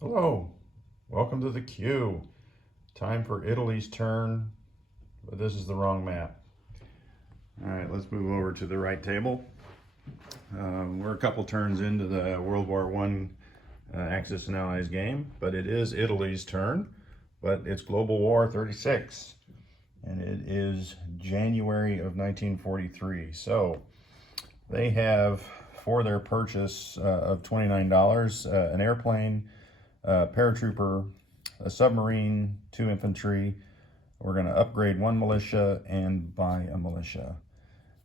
Hello, welcome to the queue. Time for Italy's turn, but this is the wrong map. All right, let's move over to the right table. We're a couple turns into the World War I Axis and Allies game, but it is Italy's turn, but it's Global War 36, and it is January of 1943. So they have, for their purchase of $29, an airplane, paratrooper, a submarine, 2 infantry. We're going to upgrade 1 militia and buy a militia.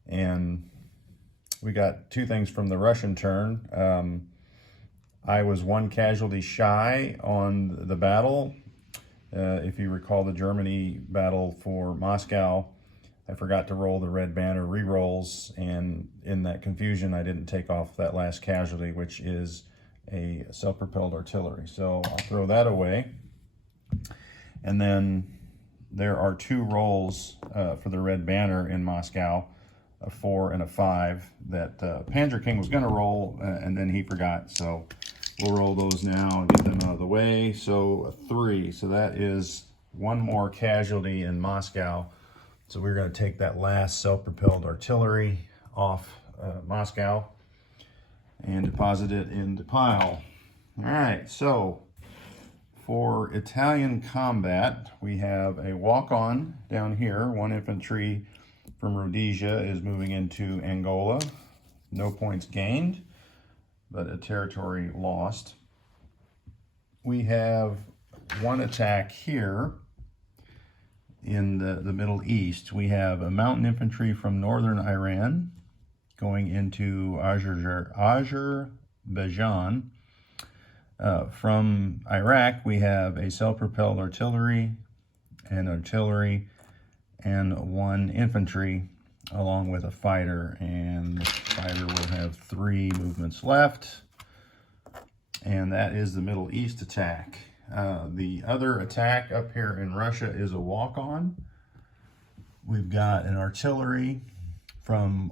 And we got 2 things from the Russian turn. I was 1 casualty shy on the battle. If you recall the Germany battle for Moscow, I forgot to roll the red banner re-rolls, and in that confusion I didn't take off that last casualty, which is a self-propelled artillery. So I'll throw that away. And then there are 2 rolls for the red banner in Moscow, a 4 and a 5 that Panzer King was going to roll, and then he forgot. So we'll roll those now and get them out of the way. So a 3. So that is 1 more casualty in Moscow. So we're going to take that last self-propelled artillery off Moscow and deposit it in the pile. All right, so for Italian combat, we have a walk-on down here. 1 infantry from Rhodesia is moving into Angola. No points gained, but a territory lost. We have 1 attack here in the Middle East. We have a mountain infantry from northern Iran going into Azerbaijan. From Iraq, we have a self-propelled artillery, and 1 infantry, along with a fighter, and the fighter will have 3 movements left. And that is the Middle East attack. The other attack up here in Russia is a walk-on. We've got an artillery from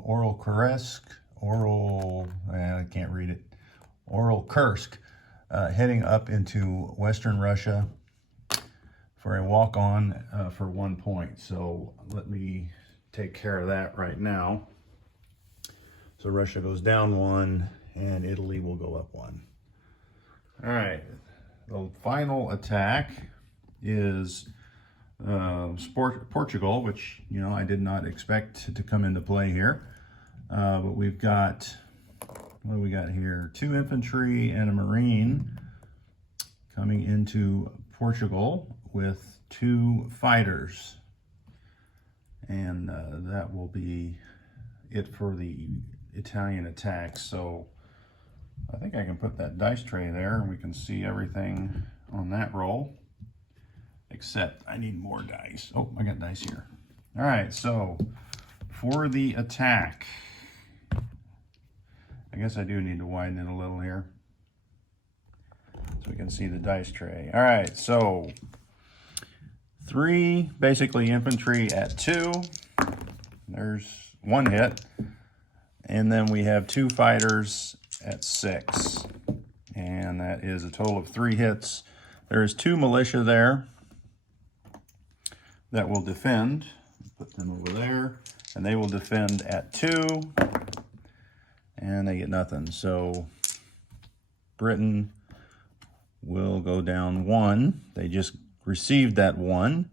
Kursk, heading up into Western Russia for a walk-on for 1 point. So let me take care of that right now. So Russia goes down 1, and Italy will go up 1. All right, the final attack is Portugal, which, I did not expect to come into play here. But we've got, what do we got here? 2 infantry and a marine coming into Portugal with 2 fighters. And that will be it for the Italian attack. So I think I can put that dice tray there and we can see everything on that roll. Except I need more dice. Oh, I got dice here. All right, so for the attack, I guess I do need to widen it a little here so we can see the dice tray. All right, so 3 basically infantry at 2. There's 1 hit. And then we have 2 fighters at 6. And that is a total of 3 hits. There's 2 militia there that will defend. Put them over there. And they will defend at 2. And they get nothing. So Britain will go down 1. They just received that 1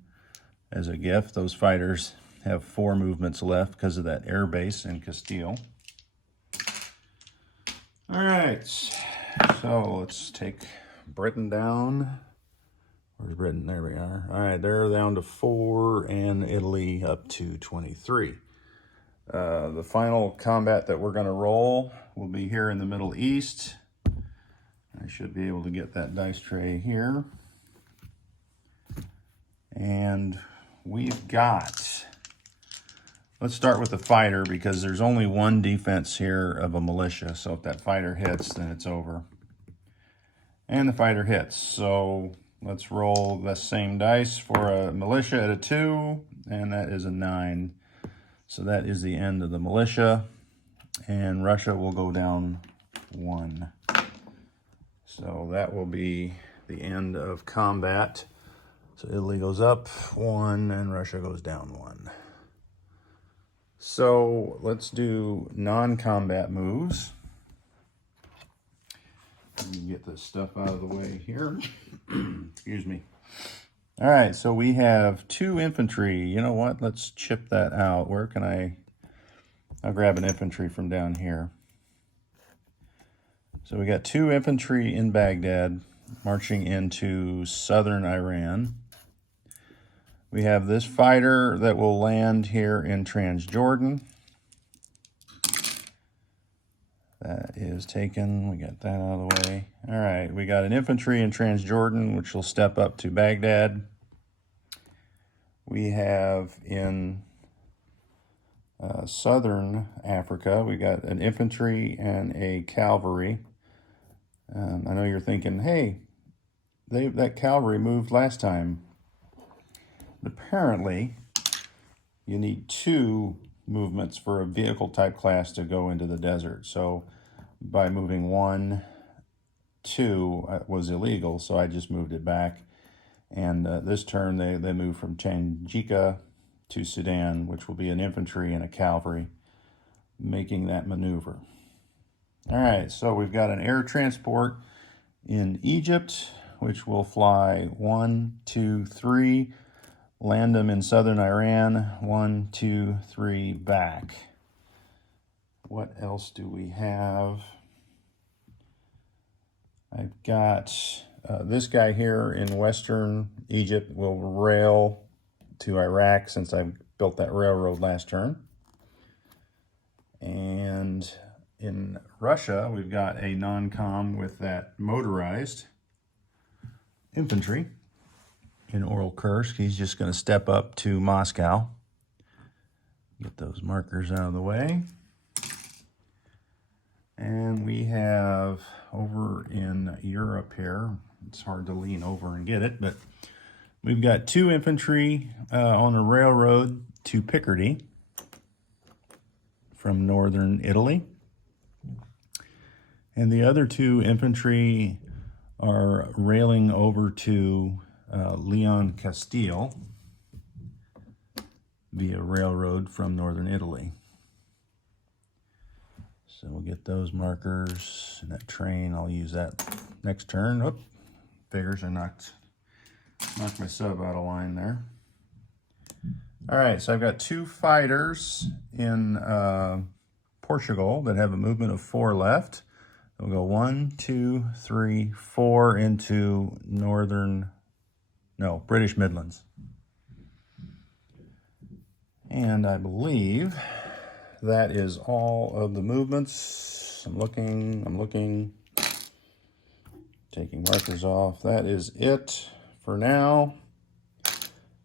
as a gift. Those fighters have 4 movements left because of that air base in Castile. All right, so let's take Britain down. Where's Britain? There we are. All right, they're down to 4 and Italy up to 23. The final combat that we're going to roll will be here in the Middle East. I should be able to get that dice tray here. And we've got, let's start with the fighter because there's only 1 defense here of a militia. So if that fighter hits, then it's over. And the fighter hits. So let's roll the same dice for a militia at a 2, and that is a 9. So that is the end of the militia, and Russia will go down 1. So that will be the end of combat. So Italy goes up 1 and Russia goes down 1. So let's do non-combat moves. Let me get this stuff out of the way here. Excuse me. All right, so we have 2 infantry. You know what? Let's chip that out. Where can I'll grab an infantry from down here. So we got 2 infantry in Baghdad marching into southern Iran. We have this fighter that will land here in Transjordan. That is taken. We got that out of the way. All right, we got an infantry in Transjordan, which will step up to Baghdad. We have in southern Africa, we got an infantry and a cavalry. I know you're thinking, hey, that cavalry moved last time. But apparently, you need 2 movements for a vehicle type class to go into the desert. So by moving 1, 2 was illegal, so I just moved it back. And this turn, they moved from Tangika to Sudan, which will be an infantry and a cavalry making that maneuver. All right, so we've got an air transport in Egypt, which will fly 1, 2, 3, land them in southern Iran, 1, 2, 3, back. What else do we have? I've got this guy here in western Egypt will rail to Iraq since I built that railroad last turn. And in Russia, we've got a non-com with that motorized infantry in Oral Kursk. He's just going to step up to Moscow. Get those markers out of the way. And we have over in Europe here, it's hard to lean over and get it, but we've got 2 infantry on a railroad to Picardy from northern Italy. And the other 2 infantry are railing over to Leon Castile via railroad from northern Italy. So we'll get those markers and that train. I'll use that next turn. Oop, figures I knocked my sub out of line there. All right, so I've got 2 fighters in Portugal that have a movement of 4 left. We'll go 1, 2, 3, 4 into British Midlands. And I believe that is all of the movements. I'm looking, taking markers off. That is it for now.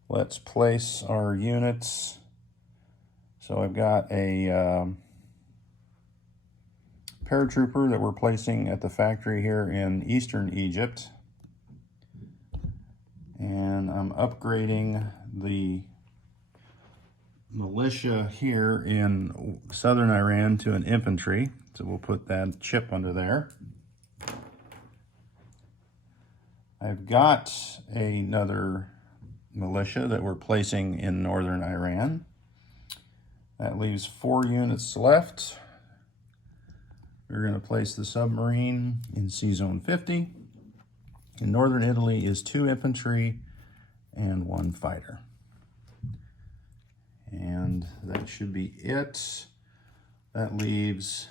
Let's place our units. So I've got a paratrooper that we're placing at the factory here in eastern Egypt. And I'm upgrading the militia here in southern Iran to an infantry. So we'll put that chip under there. I've got another militia that we're placing in northern Iran. That leaves 4 units left. We're going to place the submarine in C-Zone 50. In northern Italy is 2 infantry and 1 fighter. And that should be it. That leaves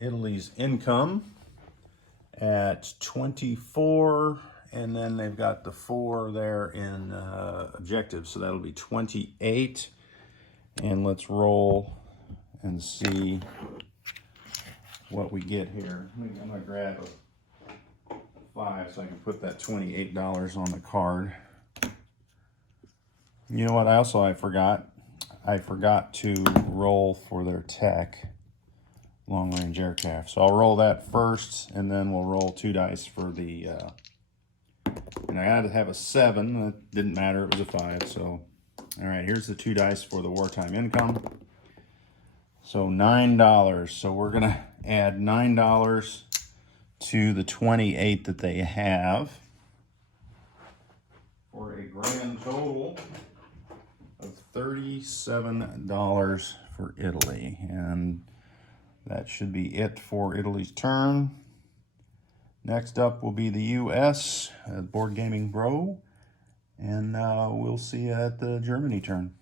Italy's income at 24, and then they've got the 4 there in objectives, so that'll be 28. And let's roll and see what we get here. I'm gonna grab a 5 so I can put that $28 on the card. You know what? I forgot to roll for their tech long-range aircraft. So I'll roll that first, and then we'll roll 2 dice for the. And I had to have a 7. That didn't matter. It was a 5. So, all right. Here's the 2 dice for the wartime income. So $9. So we're gonna add $9 to the 28 that they have for a grand total of $37 for Italy. And that should be it for Italy's turn. Next up will be the US, Board Gaming Bro, and we'll see you at the Germany turn.